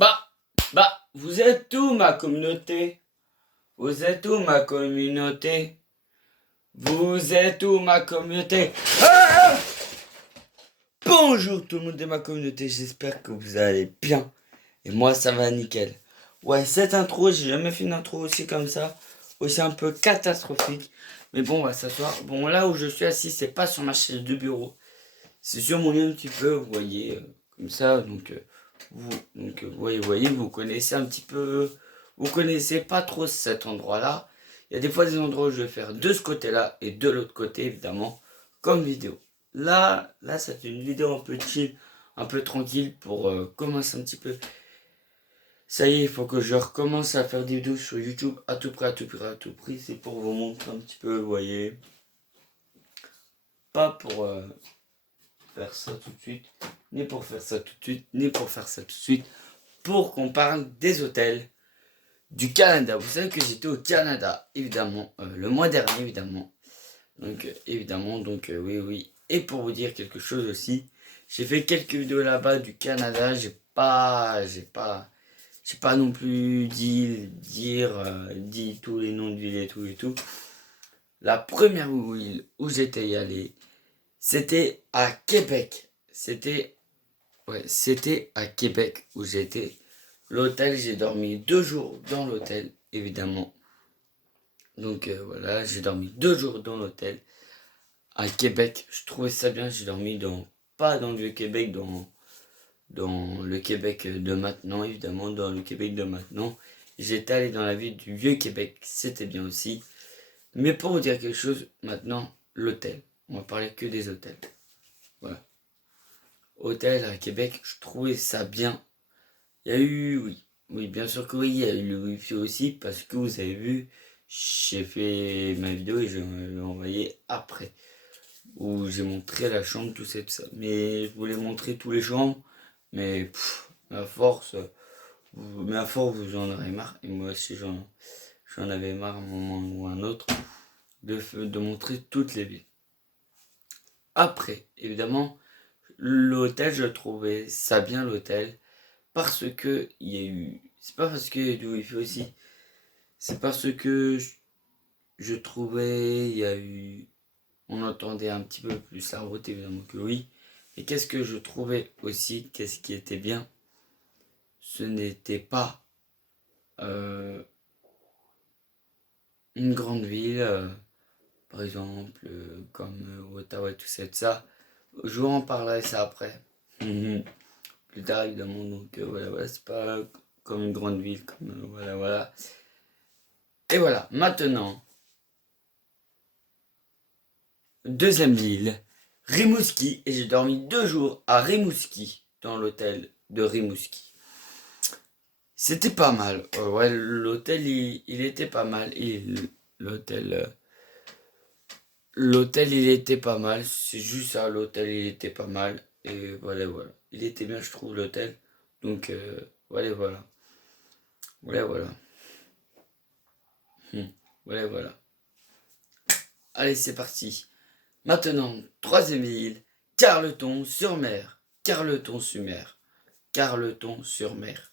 Bah, vous êtes où ma communauté? Vous êtes où ma communauté? Vous êtes où ma communauté? Ah, bonjour tout le monde de ma communauté, j'espère que vous allez bien. Et moi ça va nickel. Ouais, cette intro, j'ai jamais fait une intro aussi comme ça, aussi un peu catastrophique. Mais bon, on va s'asseoir. Bon, là où je suis assis, c'est pas sur ma chaise de bureau. C'est sur mon lit un petit peu, vous voyez, comme ça. Vous voyez, vous connaissez un petit peu, vous connaissez pas trop cet endroit-là. Il y a des fois des endroits où je vais faire de ce côté-là et de l'autre côté, évidemment, comme vidéo. Là, c'est une vidéo un peu chill, un peu tranquille pour commencer un petit peu. Ça y est, il faut que je recommence à faire des vidéos sur YouTube à tout prix, à tout prix, à tout prix. C'est pour vous montrer un petit peu, vous voyez. Pas pour faire ça tout de suite, ni pour faire ça tout de suite, ni pour faire ça tout de suite. Pour qu'on parle des hôtels du Canada. Vous savez que j'étais au Canada, évidemment, le mois dernier, évidemment. Donc, oui. Et pour vous dire quelque chose aussi, j'ai fait quelques vidéos là-bas du Canada. J'ai pas non plus dit tous les noms de villes et tout et tout. La première ville où j'étais allé, c'était à Québec. C'était à Québec où j'étais. L'hôtel, j'ai dormi 2 jours dans l'hôtel, évidemment. Donc voilà, j'ai dormi 2 jours dans l'hôtel à Québec. Je trouvais ça bien. J'ai dormi pas dans le Vieux-Québec, dans le Québec de maintenant, évidemment, dans le Québec de maintenant. J'étais allé dans la ville du Vieux-Québec, c'était bien aussi. Mais pour vous dire quelque chose, maintenant, l'hôtel. On va parler que des hôtels. Voilà. Hôtel à Québec, je trouvais ça bien. Il y a eu, oui, bien sûr que oui, il y a eu le wifi aussi, parce que vous avez vu, j'ai fait ma vidéo et je l'ai envoyée après, où j'ai montré la chambre, tout ça, tout ça. Mais je voulais montrer tous les chambres, mais à force, vous en aurez marre, et moi aussi j'en avais marre à un moment ou un autre, de montrer toutes les villes. Après, évidemment, l'hôtel, je trouvais ça bien l'hôtel, parce que il y a eu, c'est pas parce qu'il y a eu du wifi aussi, c'est parce que je trouvais il y a eu, on entendait un petit peu plus la route, évidemment que oui. Et qu'est-ce que je trouvais aussi, qu'est-ce qui était bien, ce n'était pas une grande ville, par exemple comme Ottawa et tout ça, je vous en parlerai ça après. Plus tard évidemment, donc voilà, c'est pas comme une grande ville, comme voilà. Et voilà, maintenant, deuxième ville, Rimouski, et j'ai dormi 2 jours à Rimouski, dans l'hôtel de Rimouski. C'était pas mal, ouais, l'hôtel il était pas mal, l'hôtel il était pas mal, c'est juste ça, l'hôtel il était pas mal, et voilà, il était bien je trouve l'hôtel, donc voilà. Voilà. Allez, c'est parti. Maintenant, troisième ville, Carleton-sur-Mer. Carleton-sur-Mer. Carleton-sur-Mer.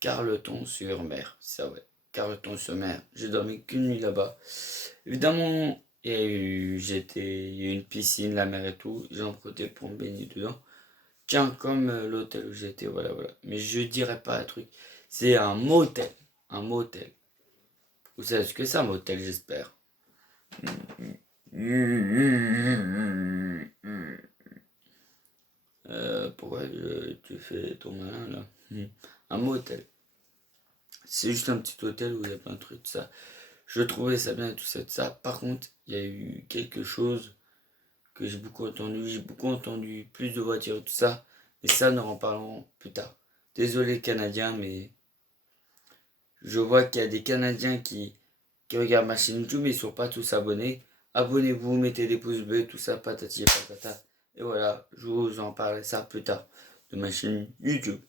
Carleton-sur-Mer. Ça, ouais. Carleton-sur-Mer. J'ai dormi qu'une nuit là-bas. Évidemment, il y a eu une piscine, la mer et tout. J'ai emprunté pour me baigner dedans. Tiens, comme l'hôtel où j'étais, voilà. Mais je dirais pas un truc. C'est un motel. Un motel. Vous savez ce que c'est un motel, j'espère. Pourquoi tu fais ton malin là? Un motel. C'est juste un petit hôtel où il y a plein de trucs, ça. Je trouvais ça bien et tout ça, de ça. Par contre, il y a eu quelque chose que j'ai beaucoup entendu. J'ai beaucoup entendu plus de voitures et tout ça. Et ça, nous en parlerons plus tard. Désolé Canadiens, mais je vois qu'il y a des Canadiens qui regardent ma chaîne YouTube, mais ils ne sont pas tous abonnés. Abonnez-vous, mettez des pouces bleus, tout ça, patati et patata. Et voilà, je vous en parlerai ça plus tard de ma chaîne YouTube.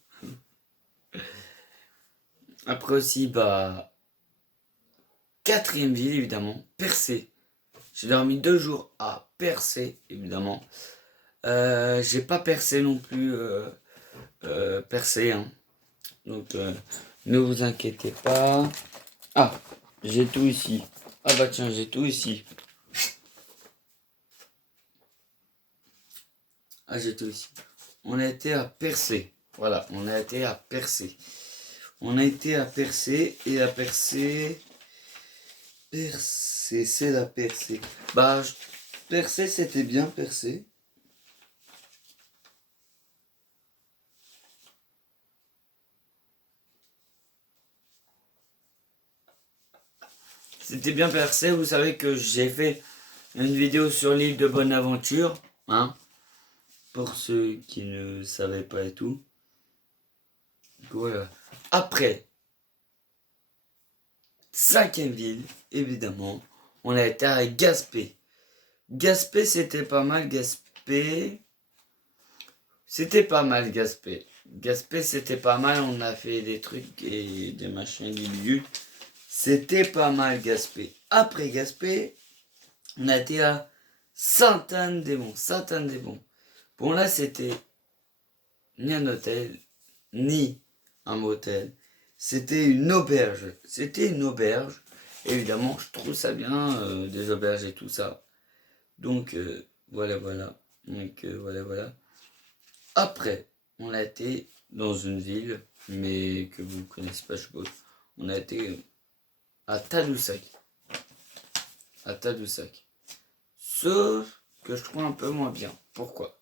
Après aussi, quatrième ville, évidemment, Percé. J'ai dormi 2 jours à Percé, évidemment. J'ai pas percé non plus, Percé, hein. Donc, ne vous inquiétez pas. Ah, j'ai tout ici. Ah bah tiens, j'ai tout ici. Ah, j'ai tout ici. On a été à Percé. Voilà, on a été à Percé. On a été à Percé et à Percé... Percé, c'est la Percé. Bah, Percé, c'était bien Percé. C'était bien Percé. Vous savez que j'ai fait une vidéo sur l'île de Bonaventure. Hein, pour ceux qui ne savaient pas et tout. Voilà. Après, 5e ville, évidemment, on a été à Gaspé. Gaspé, c'était pas mal. Gaspé, c'était pas mal. Gaspé, Gaspé, c'était pas mal. On a fait des trucs et des machins du. C'était pas mal, Gaspé. Après Gaspé, on a été à Sainte-Anne-des-Monts. Sainte-Anne-des-Monts. Bon, là, c'était ni un hôtel, ni un motel. C'était une auberge. C'était une auberge. Évidemment, je trouve ça bien, des auberges et tout ça. Donc, voilà, voilà. Donc, voilà, voilà. Après, on a été dans une ville, mais que vous ne connaissez pas, je suppose. On a été à Tadoussac. À Tadoussac. Sauf que je trouve un peu moins bien. Pourquoi?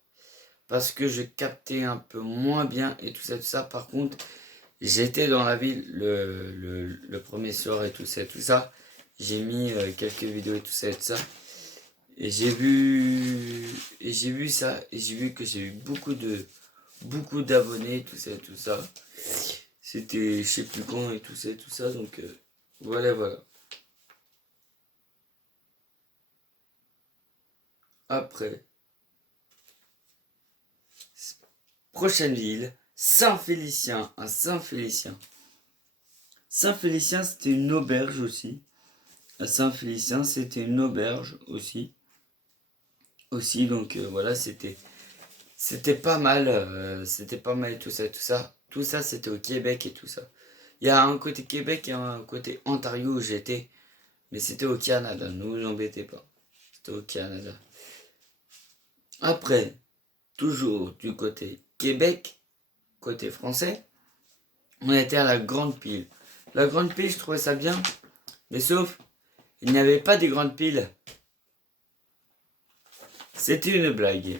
Parce que je captais un peu moins bien et tout ça, tout ça. Par contre, j'étais dans la ville le premier soir et tout ça, tout ça. J'ai mis quelques vidéos et tout ça, et j'ai vu ça et j'ai vu que j'ai eu beaucoup d'abonnés, tout ça, tout ça. C'était je sais plus quand et tout ça, tout ça. Donc voilà, voilà. Après, prochaine ville, Saint-Félicien, à Saint-Félicien. Saint-Félicien, c'était une auberge aussi. À Saint-Félicien, c'était une auberge aussi. Donc voilà, c'était pas mal. C'était pas mal et tout ça, tout ça. Tout ça, c'était au Québec et tout ça. Il y a un côté Québec et un côté Ontario où j'étais. Mais c'était au Canada, ne vous embêtez pas. C'était au Canada. Après, toujours du côté Québec, côté français, on était à la Grande Pile. La Grande Pile, je trouvais ça bien. Mais sauf, il n'y avait pas des grandes piles. C'était une blague.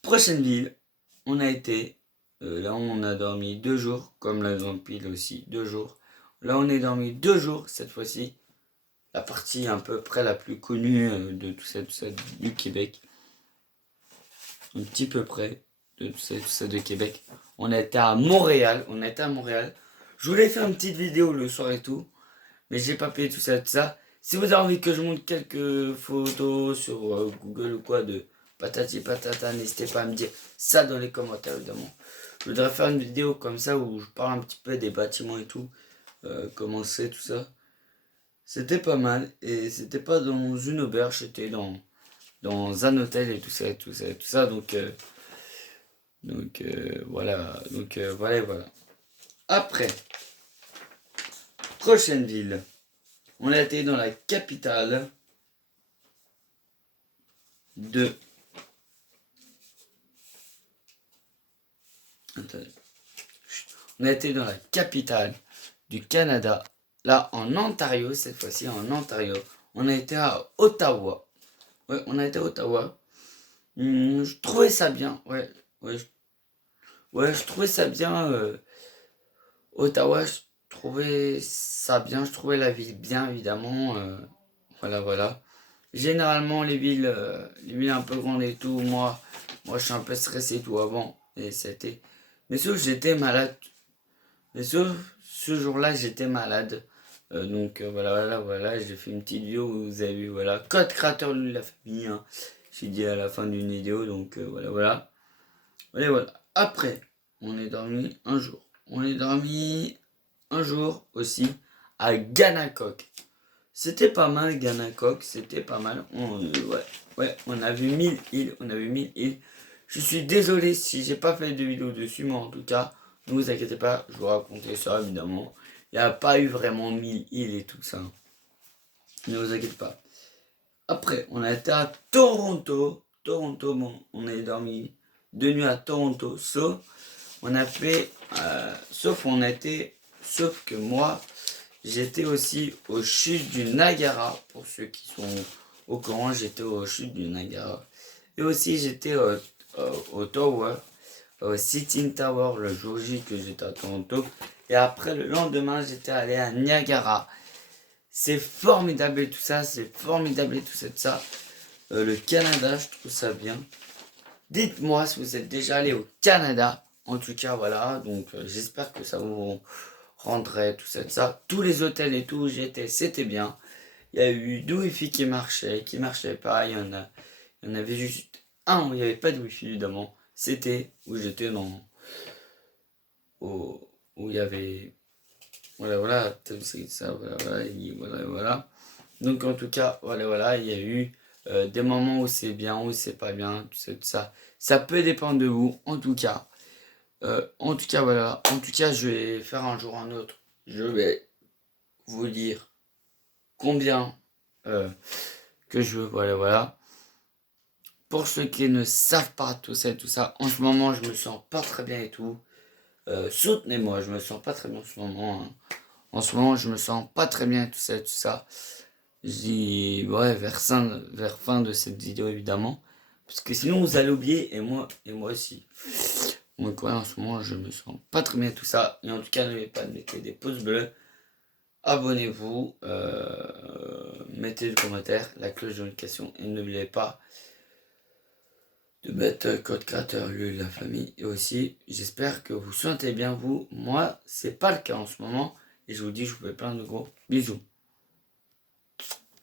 Prochaine ville, on a été. Là, on a dormi 2 jours, comme la Grande Pile aussi, 2 jours. Là, on est dormi 2 jours cette fois-ci. La partie à peu près la plus connue de tout ça du Québec. Un petit peu près de tout ça de Québec. On était à Montréal. Je voulais faire une petite vidéo le soir et tout. Mais j'ai pas payé tout ça, tout ça. Si vous avez envie que je montre quelques photos sur Google ou quoi de patati patata, n'hésitez pas à me dire ça dans les commentaires évidemment. Je voudrais faire une vidéo comme ça où je parle un petit peu des bâtiments et tout. Comment c'est tout ça. C'était pas mal et c'était pas dans une auberge, c'était dans un hôtel et tout ça, tout ça, tout ça. Donc voilà. Donc voilà, voilà. Après, prochaine ville. On a été dans la capitale de... Attendez. On a été dans la capitale du Canada. Là, en Ontario, cette fois-ci, en Ontario. On a été à Ottawa. Ouais, on a été à Ottawa. Je trouvais ça bien. Ouais, je trouvais ça bien. Ottawa, je trouvais ça bien. Je trouvais la ville bien, évidemment. Voilà, voilà. Généralement, les villes un peu grandes et tout, moi je suis un peu stressé tout avant. Et c'était... Mais sauf j'étais malade. Mais sauf ce jour-là, j'étais malade. Donc voilà, voilà, voilà. J'ai fait une petite vidéo où vous avez vu, voilà. Code créateur de la famille. Hein. J'ai dit à la fin d'une vidéo. Donc voilà, voilà. Voilà, voilà. Après, on est dormi un jour. On est dormi un jour aussi à Ganakok. C'était pas mal, Ganakok, c'était pas mal. Ouais, on a vu 1000 îles, Je suis désolé si j'ai pas fait de vidéo dessus, mais en tout cas, ne vous inquiétez pas, je vous raconter ça évidemment. Il n'y a pas eu vraiment 1000 îles et tout ça. Ne vous inquiétez pas. Après, on a été à Toronto. Toronto, bon, on a dormi 2 nuits à Toronto. Sauf que moi, j'étais aussi aux chutes du Niagara. Pour ceux qui sont au courant, j'étais aux chutes du Niagara. Et aussi, j'étais au Tower, au Sitting Tower, le jour J que j'étais à Toronto. Et après, le lendemain, j'étais allé à Niagara. C'est formidable et tout ça, c'est formidable et tout ça. Le Canada, je trouve ça bien. Dites-moi si vous êtes déjà allé au Canada. En tout cas, voilà. Donc, j'espère que ça vous rendrait tout ça. Tous les hôtels et tout où j'étais, c'était bien. Il y a eu deux wifi qui marchaient pas. Il y en avait juste un où il n'y avait pas de wifi, évidemment. C'était où j'étais où il y avait. Voilà. C'est ça, voilà. Donc, en tout cas, voilà. Il y a eu des moments où c'est bien, où c'est pas bien, tout ça. Ça peut dépendre de vous, en tout cas. Voilà. En tout cas, je vais faire un jour un autre. Je vais vous dire combien que je veux. Voilà. Pour ceux qui ne savent pas tout ça, en ce moment, je me sens pas très bien et tout. Soutenez-moi, je me sens pas très bien en ce moment. Hein. En ce moment, je me sens pas très bien, tout ça. Je dis, ouais, vers fin de cette vidéo, évidemment. Parce que sinon, vous allez oublier, et moi aussi. Donc, ouais, en ce moment, je me sens pas très bien, tout ça. Et en tout cas, n'oubliez pas de mettre des pouces bleus. Abonnez-vous. Mettez le commentaire, la cloche de notification. Et n'oubliez pas de mettre code créateur, la famille. Et aussi, j'espère que vous sentez bien, vous. Moi, c'est pas le cas en ce moment. Et je vous dis, je vous fais plein de gros bisous.